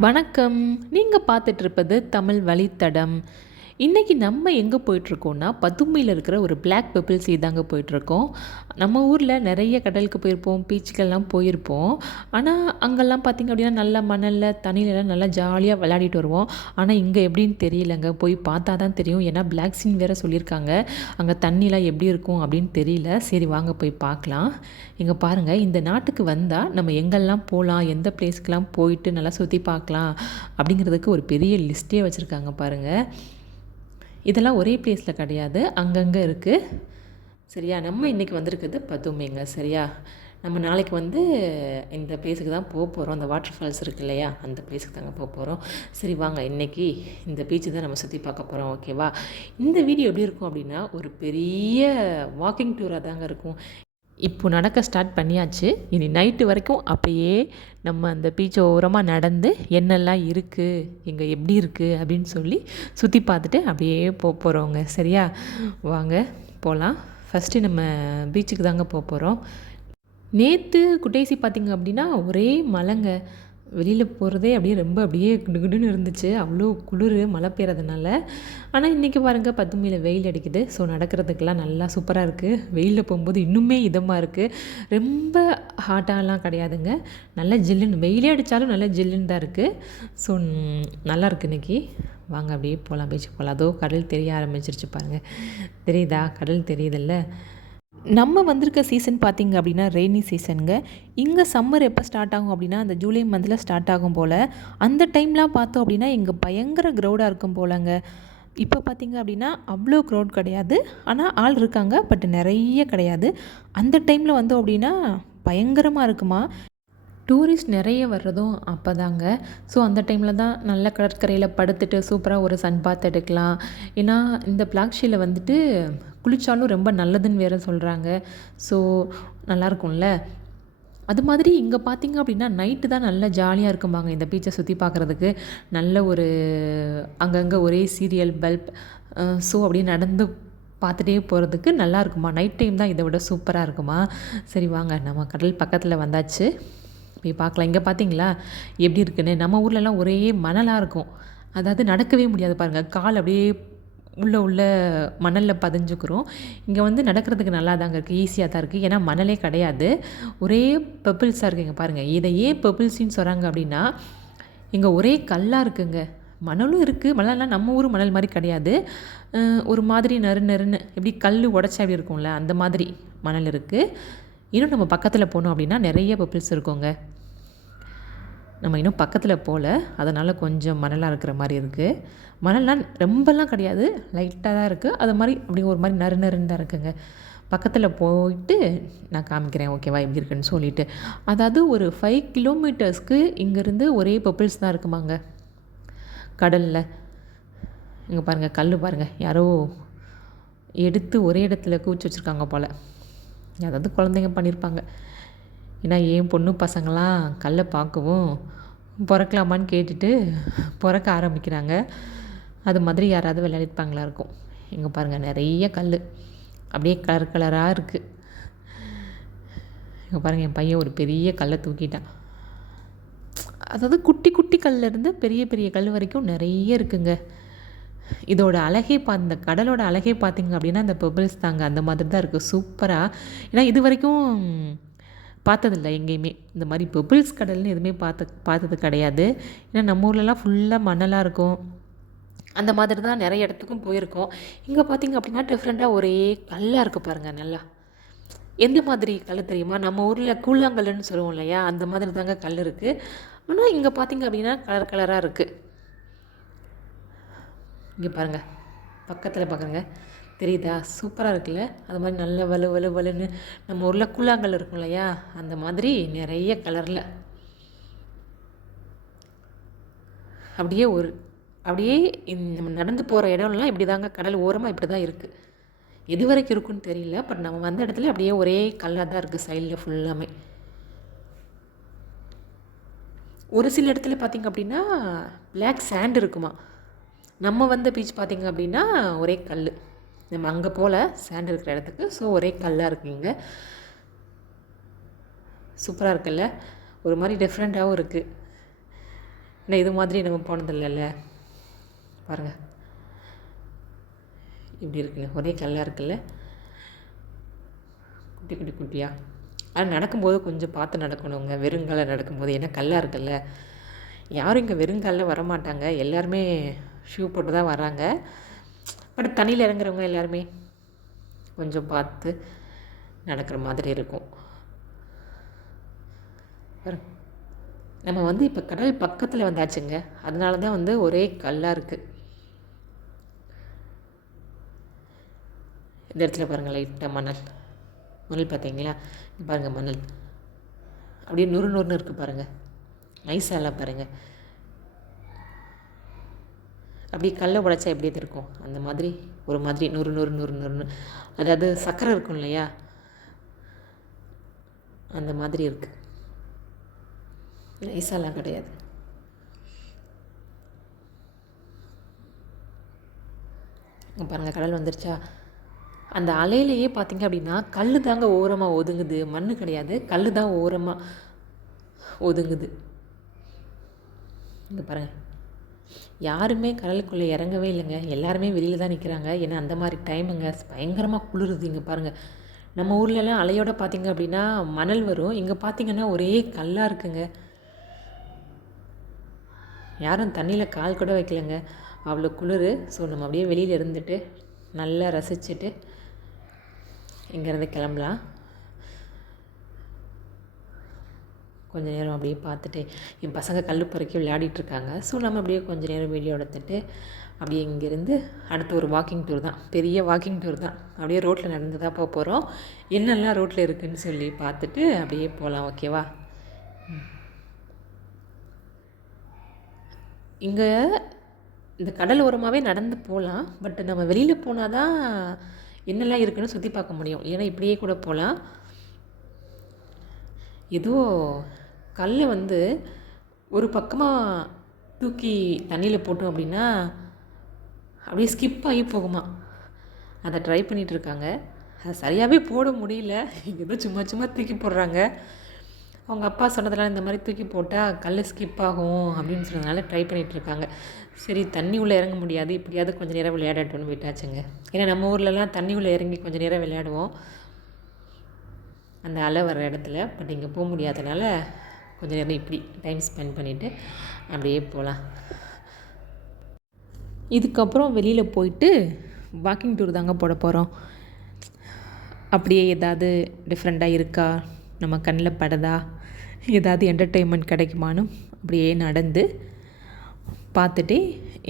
வணக்கம். நீங்கள் பார்த்துட்ருப்பது தமிழ் வழித்தடம். இன்றைக்கி நம்ம எங்கே போயிட்டுருக்கோம்னா பதுமையில் இருக்கிற ஒரு பிளாக் பெப்பிள் சீ தாங்க போயிட்டுருக்கோம். நம்ம ஊரில் நிறைய கடலுக்கு போயிருப்போம் பீச்சுக்கெல்லாம் போயிருப்போம். ஆனால் அங்கெல்லாம் பார்த்திங்க அப்படின்னா நல்ல மணலில் தண்ணியிலலாம் நல்லா ஜாலியாக விளையாடிட்டு வருவோம். ஆனால் இங்கே எப்படின்னு தெரியலங்க. போய் பார்த்தா தான் தெரியும். ஏன்னா பிளாக் சீன் வேறு சொல்லியிருக்காங்க. அங்கே தண்ணிலாம் எப்படி இருக்கும் அப்படின்னு தெரியல. சரி வாங்க போய் பார்க்கலாம். இங்கே பாருங்கள் இந்த நாட்டுக்கு வந்தால் நம்ம எங்கெல்லாம் போகலாம் எந்த பிளேஸ்க்கெலாம் போயிட்டு நல்லா சுற்றி பார்க்கலாம் அப்படிங்கிறதுக்கு ஒரு பெரிய லிஸ்ட்டே வச்சுருக்காங்க பாருங்கள் இதெல்லாம் ஒரே பிளேஸில் கிடையாது. அங்கங்கே இருக்குது சரியா? நம்ம இன்றைக்கி வந்திருக்குது பதுமைங்க. சரியா? நம்ம நாளைக்கு வந்து இந்த பிளேஸுக்கு தான் போக போகிறோம் அந்த வாட்டர் ஃபால்ஸ் இருக்கு இல்லையா? அந்த பிளேஸுக்கு தாங்க போக போகிறோம் சரி வாங்க. இன்றைக்கி இந்த பீச்சு தான் நம்ம சுற்றி பார்க்க போகிறோம் ஓகேவா இந்த வீடியோ எப்படி இருக்கும் அப்படின்னா ஒரு பெரிய வாக்கிங் டூராக தாங்க இருக்கும். இப்போ நடக்க ஸ்டார்ட் பண்ணியாச்சு. இனி நைட்டு வரைக்கும் அப்படியே நம்ம அந்த பீச் ஓரமாக நடந்து என்னெல்லாம் இருக்குது இங்கே எப்படி இருக்குது அப்படின்னு சொல்லி சுற்றி பார்த்துட்டு அப்படியே போக போகிறோங்க சரியா? வாங்க போகலாம் ஃபஸ்ட்டு நம்ம பீச்சுக்கு தாங்க போக போகிறோம் நேற்று குட்டேசி பார்த்திங்க அப்படின்னா ஒரே மலைங்க. வெளியில் போகிறதே அப்படியே ரொம்ப அப்படியே குடுகுடுன்னு இருந்துச்சு. அவ்வளோ குளிர் மழை பெய்கிறதுனால ஆனால் இன்றைக்கி பாருங்கள் பத்துமையில் வெயில் அடிக்குது. ஸோ நடக்கிறதுக்கெல்லாம் நல்லா சூப்பராக இருக்குது வெயிலில் போகும்போது இன்னுமே இதமாக இருக்குது ரொம்ப ஹாட்டாலாம் கிடையாதுங்க. நல்லா ஜில்லுன்னு வெயிலே அடித்தாலும் நல்லா ஜில்லுன்னு தான் இருக்குது ஸோ நல்லாயிருக்கு இன்றைக்கி வாங்க அப்படியே போகலாம் பீச்சுக்கு போகலாம் அதோ கடல் தெரிய ஆரம்பிச்சிருச்சு பாருங்கள் தெரியுதா? கடல் தெரியுதில்ல. நம்ம வந்திருக்க சீசன் பார்த்திங்க அப்படின்னா ரெய்னி சீசனுங்க இங்கே சம்மர் எப்போ ஸ்டார்ட் ஆகும் அப்படின்னா அந்த ஜூலை மந்தில் ஸ்டார்ட் ஆகும் போல். அந்த டைம்லாம் பார்த்தோம் அப்படின்னா இங்கே பயங்கர க்ரௌடாக இருக்கும் போலங்க. இப்போ பார்த்திங்க அப்படின்னா அவ்வளோ க்ரௌட் கிடையாது. ஆனால் ஆள் இருக்காங்க பட் நிறைய கிடையாது. அந்த டைமில் வந்தோம் அப்படின்னா பயங்கரமாக இருக்குமா. டூரிஸ்ட் நிறைய வர்றதும் அப்போ தாங்க ஸோ அந்த டைமில் தான் நல்ல கடற்கரையில் படுத்துட்டு சூப்பராக ஒரு சன் பாத் எடுக்கலாம். ஏன்னா இந்த பிளாக்ஷியில் வந்துட்டு குளித்தாலும் ரொம்ப நல்லதுன்னு வேறு சொல்கிறாங்க ஸோ நல்லாயிருக்கும்ல? அது மாதிரி இங்கே பார்த்தீங்க அப்படின்னா நைட்டு தான் நல்லா ஜாலியாக இருக்கும்பாங்க இந்த பீச்சை சுற்றி பார்க்குறதுக்கு நல்ல ஒரு அங்கங்கே ஒரே சீரியல் பல்ப் ஸோ அப்படியே நடந்து பார்த்துட்டே போகிறதுக்கு நல்லா இருக்குமா நைட் டைம் தான் இதை விட சூப்பராக இருக்குமா? சரி வாங்க நம்ம கடல் பக்கத்தில் வந்தாச்சு. போய் பார்க்கலாம் இங்கே பார்த்தீங்களா எப்படி இருக்குன்னு? நம்ம ஊர்லலாம் ஒரே மணலாக இருக்கும். அதாவது நடக்கவே முடியாது பாருங்கள் கால் அப்படியே உள்ளே உள்ள மணலில் பதிஞ்சுக்கிறோம். இங்கே வந்து நடக்கிறதுக்கு நல்லா தாங்க இருக்குது ஈஸியாக தான் இருக்குது ஏன்னா மணலே கிடையாது. ஒரே பெப்பிள்ஸாக இருக்குங்க பாருங்கள் இதை ஏன் பெப்பிள்ஸின்னு சொல்கிறாங்க அப்படின்னா இங்கே ஒரே கல்லாக இருக்குங்க. மணலும் இருக்குது மணல்லாம் நம்ம ஊர் மணல் மாதிரி கிடையாது. ஒரு மாதிரி நறு நறுன்னு எப்படி கல் உடச்சா அப்படி இருக்கும்ல அந்த மாதிரி மணல் இருக்குது இன்னும் நம்ம பக்கத்தில் போனோம் அப்படின்னா நிறைய பெப்பிள்ஸ் இருக்குங்க. நம்ம இன்னும் பக்கத்தில் போகல அதனால் கொஞ்சம் மணலாக இருக்கிற மாதிரி இருக்குது மணல்லாம் ரொம்பலாம் கிடையாது. லைட்டாக தான் இருக்குது அது மாதிரி அப்படி ஒரு மாதிரி நறு நறுன்னு தான் இருக்குங்க. பக்கத்தில் போயிட்டு நான் காமிக்கிறேன். ஓகேவா? எப்படி இருக்குன்னு சொல்லிவிட்டு அதாவது ஒரு ஃபைவ் கிலோமீட்டர்ஸ்க்கு இங்கேருந்து ஒரே பப்பிள்ஸ் தான் இருக்குமாங்க. கடலில். இங்கே பாருங்கள் கல் பாருங்கள் யாரோ எடுத்து ஒரே இடத்துல குவிச்சு வச்சுருக்காங்க போல். அதாவது குழந்தைங்க பண்ணியிருப்பாங்க ஏன்னா என் பொண்ணு பசங்களாம் கல்லை பார்க்கவும் பிறக்கலாமான்னு கேட்டுட்டு பிறக்க ஆரம்பிக்கிறாங்க. அது மாதிரி யாராவது விளையாடிப்பாங்களா இருக்கும். இங்கே பாருங்கள் நிறைய கல். அப்படியே கலர் கலராக இருக்குது இங்கே பாருங்கள் என் பையன் ஒரு பெரிய கல்லை தூக்கிட்டான். அதாவது குட்டி குட்டி கல்லேருந்து பெரிய பெரிய கல் வரைக்கும் நிறைய இருக்குங்க. இதோட அழகே பா இந்த கடலோட அழகே பார்த்திங்க அப்படின்னா அந்த பெபிள்ஸ் தாங்க. அந்த மாதிரி தான் இருக்குது சூப்பராக ஏன்னா இது வரைக்கும் பார்த்ததில்ல எங்கேயுமே. இந்த மாதிரி பெபிள்ஸ் கடல்னு எதுவுமே பார்த்து பார்த்தது கிடையாது. ஏன்னா நம்ம ஊர்லலாம் ஃபுல்லாக மணலாக இருக்கும். அந்த மாதிரி தான் நிறைய இடத்துக்கும் போயிருக்கோம். இங்கே பார்த்திங்க அப்படின்னா டிஃப்ரெண்ட்டாக ஒரே கல்லாக இருக்குது பாருங்கள் நல்லா. எந்த மாதிரி கல் தெரியுமா? நம்ம ஊரில் கூழாங்கல்லுன்னு சொல்லுவோம் இல்லையா? அந்த மாதிரி தாங்க கல் இருக்குது ஆனால் இங்கே பார்த்திங்க அப்படின்னா கலர் கலராக இருக்குது இங்கே பாருங்கள் பக்கத்தில் பார்க்குறங்க தெரியுதா? சூப்பராக இருக்குல்ல? அது மாதிரி நல்ல வலு வலு வலுன்னு நம்ம ஊரில் கூழாங்கல் இருக்கும் இல்லையா? அந்த மாதிரி நிறைய கலரில். அப்படியே ஒரு அப்படியே நம்ம நடந்து போகிற இடம்லாம் இப்படி தாங்க கடல் ஓரமாக இப்படி தான் இருக்குது எது வரைக்கும் இருக்குன்னு தெரியல. பட் நம்ம வந்த இடத்துல அப்படியே ஒரே கல்லாக தான் இருக்குது சைடில் ஃபுல்லாமே ஒரு சில இடத்துல பார்த்திங்க அப்படின்னா பிளாக் சேண்ட் இருக்குமா? நம்ம வந்த பீச் பார்த்திங்க அப்படின்னா ஒரே கல் நம்ம அங்கே போல் சேண்ட் இருக்கிற இடத்துக்கு. ஸோ ஒரே கல்லாக இருக்குங்க சூப்பராக இருக்குல்ல? ஒரு மாதிரி டிஃப்ரெண்ட்டாகவும் இருக்குது ஆனால் இது மாதிரி நம்ம போனதில்லைல்ல. பாருங்கள் இப்படி இருக்குங்க. ஒரே கல்லாக இருக்குல்ல? குட்டி குட்டி குட்டியாக ஆனால் நடக்கும்போது கொஞ்சம் பார்த்து நடக்கணுங்க. வெறுங்கால நடக்கும்போது. ஏன்னா கல்லாக இருக்குல்ல? யாரும் இங்கே வெறுங்காலில் வரமாட்டாங்க. எல்லாருமே ஷூ போட்டு தான் வராங்க. பட் தண்ணியில் இறங்குறவங்க எல்லாருமே கொஞ்சம் பார்த்து நடக்கிற மாதிரி இருக்கும். நம்ம வந்து இப்போ கடல் பக்கத்தில் வந்தாச்சுங்க. அதனால தான் வந்து ஒரே கல்லாக இருக்குது இந்த இடத்துல பாருங்கள் லைட்டாக மணல். மணல் பார்த்தீங்களா? பாருங்கள் மணல். அப்படியே நுறு நுறுன்னு இருக்குது பாருங்கள் நைஸாலாம் பாருங்கள் அப்படியே கல்லை உடைச்சா எப்படி இது இருக்கும் அந்த மாதிரி ஒரு மாதிரி நூறு நூறு நூறு நூறுன்னு. அதாவது சக்கரை இருக்கும் இல்லையா? அந்த மாதிரி இருக்குது நைஸாலாம் கிடையாது. பாருங்கள் கடல் வந்துருச்சா? அந்த அலையிலேயே பார்த்தீங்க அப்படின்னா கல் தாங்க ஓரமாக ஒதுங்குது. மண் கிடையாது. கல் தான் ஓரமாக ஒதுங்குது. இங்கே பாருங்கள் யாருமே கடலுக்குள்ளே இறங்கவே இல்லைங்க. எல்லாருமே வெளியில் தான் நிற்கிறாங்க ஏன்னா அந்த மாதிரி டைமுங்க பயங்கரமாக குளிருது இங்கே பாருங்கள் நம்ம ஊர்லலாம் அலையோட பார்த்தீங்க அப்படின்னா மணல் வரும். இங்கே பார்த்தீங்கன்னா ஒரே கல்லாக இருக்குங்க. யாரும் தண்ணியில் கால் கூட வைக்கலைங்க. அவ்வளோ குளிர். ஸோ நம்ம அப்படியே வெளியில் இருந்துட்டு நல்லா ரசிச்சுட்டு இங்கேருந்து கிளம்பலாம். கொஞ்ச நேரம் அப்படியே பார்த்துட்டு என் பசங்க கல் பறக்கி விளையாடிட்டு இருக்காங்க ஸோ நம்ம அப்படியே கொஞ்ச நேரம் வீடியோ எடுத்துட்டு அப்படியே இங்கேருந்து அடுத்து ஒரு வாக்கிங் டூர் தான். பெரிய வாக்கிங் டூர் தான். அப்படியே ரோட்டில் நடந்து தான் போக போகிறோம் என்னெல்லாம் ரோட்டில் இருக்குதுன்னு சொல்லி பார்த்துட்டு அப்படியே போகலாம் ஓகேவா இங்கே இந்த கடல் ஓரமாகவே நடந்து போகலாம் பட் நம்ம வெளியில் போனால் தான் என்னெல்லாம் இருக்குன்னு சுற்றி பார்க்க முடியும். ஏன்னா இப்படியே கூட போகலாம் ஏதோ கல் வந்து ஒரு பக்கமாக தூக்கி தண்ணியில் போட்டோம் அப்படின்னா அப்படியே ஸ்கிப் ஆகி போகுமா? அதை ட்ரை பண்ணிகிட்டு இருக்காங்க. சரியாகவே போட முடியல. ஏதோ சும்மா சும்மா தூக்கி போடுறாங்க. அவங்க அப்பா சொன்னதெல்லாம் இந்த மாதிரி தூக்கி போட்டால் கல் ஸ்கிப் ஆகும் அப்படின்னு சொன்னதுனால ட்ரை பண்ணிகிட்டு இருக்காங்க. சரி தண்ணி உள்ளே இறங்க முடியாது. இப்படியாவது கொஞ்சம் நேரம் விளையாடட்டும்னு விட்டாச்சுங்க. ஏன்னா நம்ம ஊர்லலாம் தண்ணி உள்ளே இறங்கி கொஞ்சம் நேரம் விளையாடுவோம். அந்த அலை வர இடத்துல. பட் இங்கே போக முடியாதனால கொஞ்ச நேரம் இப்படி டைம் ஸ்பெண்ட் பண்ணிவிட்டு அப்படியே போகலாம் இதுக்கப்புறம் வெளியில் போயிட்டு வாக்கிங் டூர் தாங்க போட போகிறோம் அப்படியே ஏதாவது டிஃப்ரெண்ட்டாக இருக்கா? நம்ம கண்ணில் படதா? ஏதாவது என்டர்டெயின்மெண்ட் கிடைக்குமான்னு அப்படியே நடந்து பார்த்துட்டு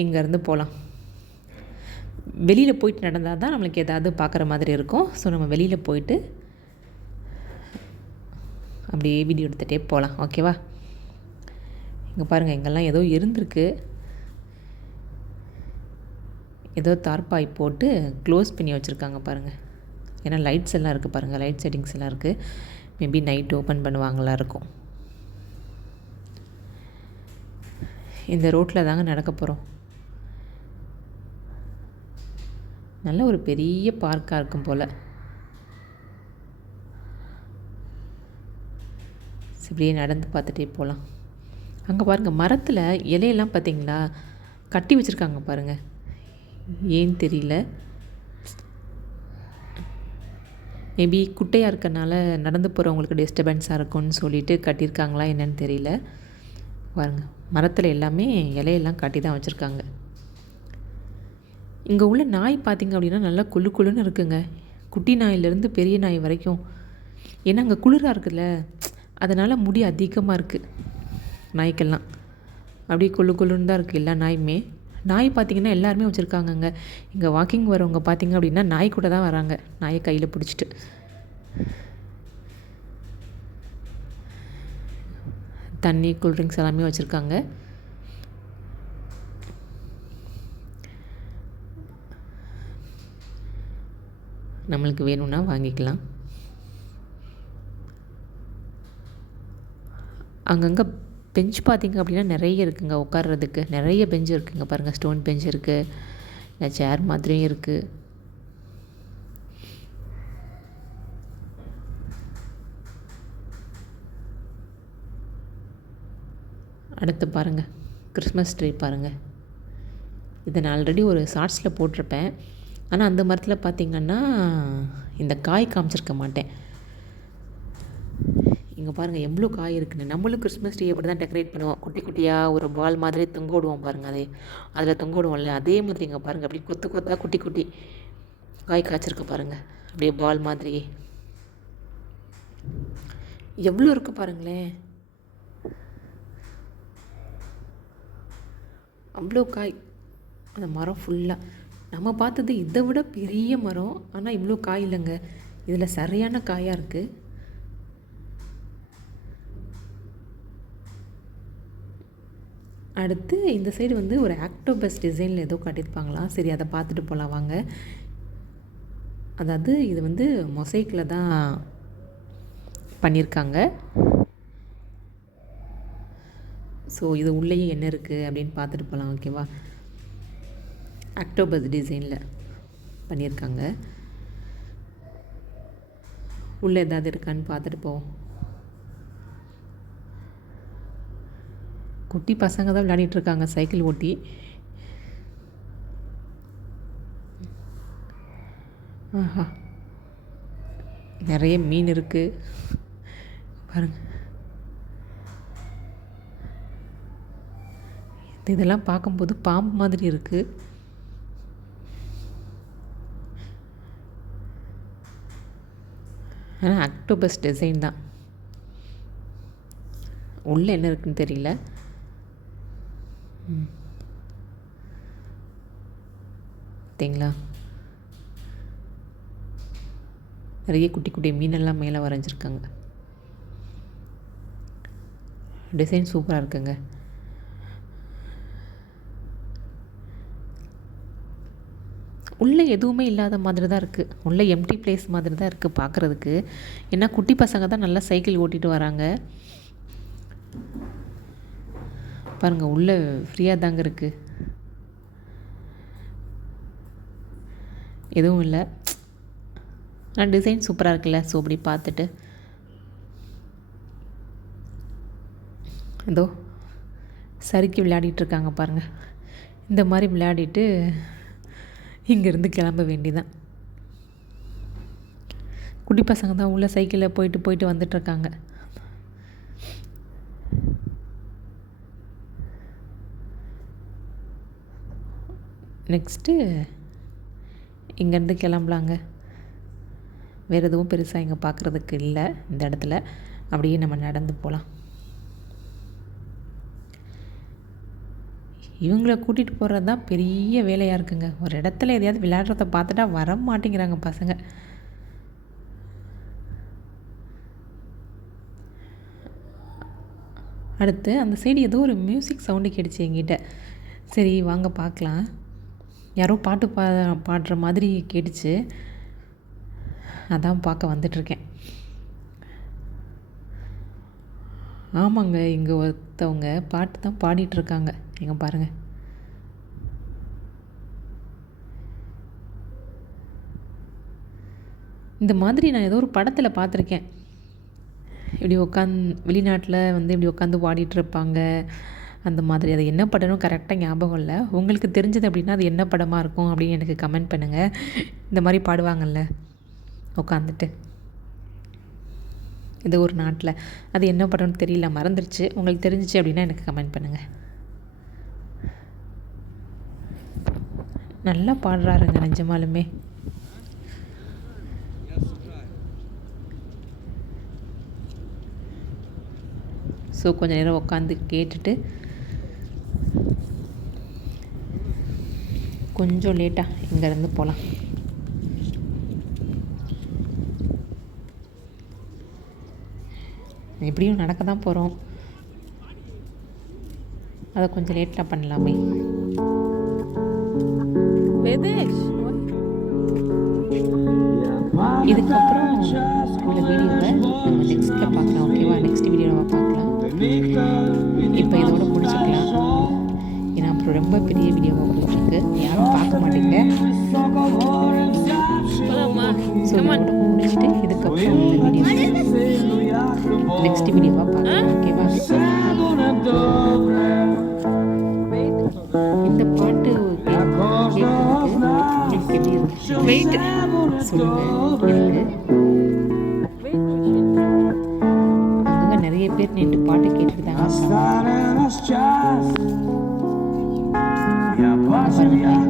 இங்கேருந்து போகலாம் வெளியில் போயிட்டு நடந்தால் தான் நம்மளுக்கு ஏதாவது பார்க்குற மாதிரி இருக்கும். ஸோ நம்ம வெளியில் போயிட்டு அப்படியே வீடியோ எடுத்துகிட்டே போகலாம் ஓகேவா இங்கே பாருங்கள் இங்கெல்லாம் ஏதோ இருந்திருக்கு. ஏதோ தார்பாய் போட்டு க்ளோஸ் பண்ணி வச்சுருக்காங்க பாருங்கள் ஏன்னா லைட்ஸ் எல்லாம் இருக்குது பாருங்கள் லைட் செட்டிங்ஸ் எல்லாம் இருக்குது மேபி நைட் ஓப்பன் பண்ணுவாங்களா இருக்கும். இந்த ரோட்டில் தாங்க நடக்க போகிறோம் நல்ல ஒரு பெரிய பார்க்காக இருக்கும் போல். இப்படியே நடந்து பார்த்துட்டே போகலாம். அங்கே பாருங்கள் மரத்தில் இலையெல்லாம் பார்த்தீங்களா? கட்டி வச்சுருக்காங்க பாருங்கள் ஏன்னு தெரியல. மேபி குட்டையாக இருக்கறனால நடந்து போகிறவங்களுக்கு டிஸ்டர்பன்ஸாக இருக்கும்னு சொல்லிட்டு கட்டியிருக்காங்களா என்னன்னு தெரியல. பாருங்கள் மரத்தில் எல்லாமே இலையெல்லாம் கட்டி தான் வச்சுருக்காங்க. இங்கே உள்ள நாய் பார்த்திங்க அப்படின்னா நல்லா குளு குளுன்னு இருக்குங்க. குட்டி நாயிலேருந்து பெரிய நாய் வரைக்கும். ஏன்னா அங்கே குளிராக இருக்குல்ல. அதனால் முடி அதிகமாக இருக்குது நாய்க்கெல்லாம். அப்படியே குளு குளுன்னு தான் இருக்குது எல்லா நாயுமே. நாய் பார்த்திங்கன்னா எல்லாருமே வச்சுருக்காங்கங்க. இங்கே வாக்கிங் வரவங்க பார்த்திங்க அப்படின்னா நாய் கூட தான் வராங்க. நாயை கையில் பிடிச்சிட்டு. தண்ணி கூல்ட்ரிங்க்ஸ் எல்லாமே வச்சுருக்காங்க. நம்மளுக்கு வேணும்னா வாங்கிக்கலாம். அங்கங்கே பெஞ்ச் பார்த்திங்க அப்படின்னா நிறைய இருக்குங்க உட்கார்றதுக்கு. நிறைய பெஞ்ச் இருக்குங்க பாருங்கள் ஸ்டோன் பெஞ்ச் இருக்குது இல்லை சேர் மாதிரியும் இருக்குது அடுத்து பாருங்கள் கிறிஸ்மஸ் ட்ரீ பாருங்கள் இதை நான் ஆல்ரெடி ஒரு ஷார்ட்ஸில் போட்டிருப்பேன். ஆனால் அந்த மரத்தில் பார்த்திங்கன்னா இந்த காய் காமிச்சிருக்க மாட்டேன். இங்கே பாருங்கள் எவ்வளோ காய் இருக்குன்னு. நம்மளும் கிறிஸ்மஸ் ட்ரீ அப்படி தான் டெக்கரேட் பண்ணுவோம். குட்டி குட்டியாக ஒரு பால் மாதிரி தொங்க விடுவோம் பாருங்கள் அதே. அதில் தொங்க விடுவோம்ல அதே மாதிரி இங்கே பாருங்கள் அப்படியே கொத்து கொத்தாக குட்டி குட்டி காய் காய்ச்சிருக்கு பாருங்கள் அப்படியே பால் மாதிரி. எவ்வளோ இருக்குது பாருங்களேன். அவ்வளோ காய். அந்த மரம் ஃபுல்லாக நம்ம பார்த்தது இதை விட பெரிய மரம் ஆனால் இவ்வளோ காய் இல்லைங்க. இதில் சரியான காயாக இருக்குது அடுத்து இந்த சைடு வந்து ஒரு ஆக்டோபஸ் டிசைனில் ஏதோ கட்டியிருப்பாங்களாம் சரி அதை பார்த்துட்டு போகலாம் வாங்க. அதாவது இது வந்து மொசைக்கில் தான் பண்ணியிருக்காங்க. ஸோ இது உள்ளேயே என்ன இருக்குது அப்படின்னு பார்த்துட்டு போகலாம் ஓகேவா அக்டோபஸ் டிசைனில் பண்ணியிருக்காங்க. உள்ளே ஏதாவது இருக்கான்னு பார்த்துட்டு போவோம். குட்டி பசங்க தான் விளையாடிட்டு இருக்காங்க சைக்கிள் ஓட்டி. ஆஹா. நிறைய மீன் இருக்குது பாருங்க. இதெல்லாம் பார்க்கும்போது பாம்பு மாதிரி இருக்குது ஆனால் அக்டோபஸ் டிசைன் தான். உள்ளே என்ன இருக்குன்னு தெரியல. பார்த்தீங்களா நிறைய குட்டி குட்டி மீனெல்லாம் மேலே வரைஞ்சிருக்காங்க. டிசைன் சூப்பராக இருக்குங்க. உள்ளே எதுவுமே இல்லாத மாதிரி தான் இருக்குது உள்ளே எம்டி பிளேஸ் மாதிரி தான் இருக்குது பார்க்குறதுக்கு. ஏன்னா குட்டி பசங்க தான் நல்லா சைக்கிள் ஓட்டிகிட்டு வராங்க. பாருங்கள் உள்ளே ஃப்ரீயாக தாங்க இருக்குது எதுவும் இல்லை. ஆனால் டிசைன் சூப்பராக இருக்குல்ல ஸோ அப்படி பார்த்துட்டு. இதோ சறுக்கி விளையாடிட்டு இருக்காங்க பாருங்கள் இந்த மாதிரி விளையாடிட்டு இங்கேருந்து கிளம்ப வேண்டிதான். குட்டி பசங்க தான் உள்ள சைக்கிளில் போயிட்டு போயிட்டு வந்துட்டுருக்காங்க நெக்ஸ்ட்டு இங்கேருந்து கிளம்பலாங்க. வேறு எதுவும் பெருசாக இங்கே பார்க்குறதுக்கு இல்லை இந்த இடத்துல. அப்படியே நம்ம நடந்து போகலாம். இவங்கள கூட்டிகிட்டு போகிறது தான் பெரிய வேலையாக இருக்குங்க. ஒரு இடத்துல எதையாவது விளையாடுறத பார்த்துட்டா வர மாட்டேங்கிறாங்க பசங்க. அடுத்து அந்த சைடு ஏதோ ஒரு மியூசிக் சவுண்டு கேட்டுச்சு எங்கிட்ட சரி வாங்க பார்க்கலாம். யாரோ பாட்டு பா பாடுற மாதிரி கேட்டுச்சு. அதான் பார்க்க வந்துட்ருக்கேன் ஆமாங்க இங்கே ஒருத்தவங்க பாட்டு தான் பாடிட்டுருக்காங்க. இங்கே பாருங்கள் இந்த மாதிரி நான் ஏதோ ஒரு படத்தில் பார்த்துருக்கேன். இப்படி உட்காந்து வெளிநாட்டில் வந்து இப்படி உட்காந்து பாடிட்டுருப்பாங்க. அந்த மாதிரி. அது என்ன படம்னு கரெக்டாக ஞாபகம் இல்லை. உங்களுக்கு தெரிஞ்சது அப்படின்னா அது என்ன படமாக இருக்கும் அப்படின்னு எனக்கு கமெண்ட் பண்ணுங்கள் இந்த மாதிரி பாடுவாங்கல்ல. உட்காந்துட்டு இது ஒரு நாட்டில். அது என்ன படம்னு தெரியல. மறந்துருச்சு. உங்களுக்கு தெரிஞ்சிச்சு அப்படின்னா எனக்கு கமெண்ட் பண்ணுங்கள் நல்லா பாடுறாருங்க நிஜமாலுமே. ஸோ கொஞ்சம் நேரம் உட்காந்து கேட்டுட்டு கொஞ்சம் லேட்டாக இங்கேருந்து போகலாம். எப்படியும் நடக்க தான் போகிறோம் அதை கொஞ்சம் லேட்டாக பண்ணலாமே. இதுக்கப்புறம் இந்த வீடியோவை நம்ம நெக்ஸ்ட்டில் பார்க்கலாம் ஓகேவா நெக்ஸ்ட் வீடியோவை பார்க்கலாம். இப்போ இதோட ரொம்ப பெரிய வீடியோவாக போயிட்டுருக்கு யாரும் பார்க்க மாட்டேங்க. ஸோ இதோட முடிச்சுட்டு இதுக்கப்புறம் இந்த வீடியோ நெக்ஸ்ட் வீடியோவாக பார்க்கலாம். ஓகேவா இந்த பாட்டு கேட்கறதுக்கு எப்படி இருந்துச்சு சொல்லுங்கள் எனக்கு தாங்க இருக்காங்க. பாருங்க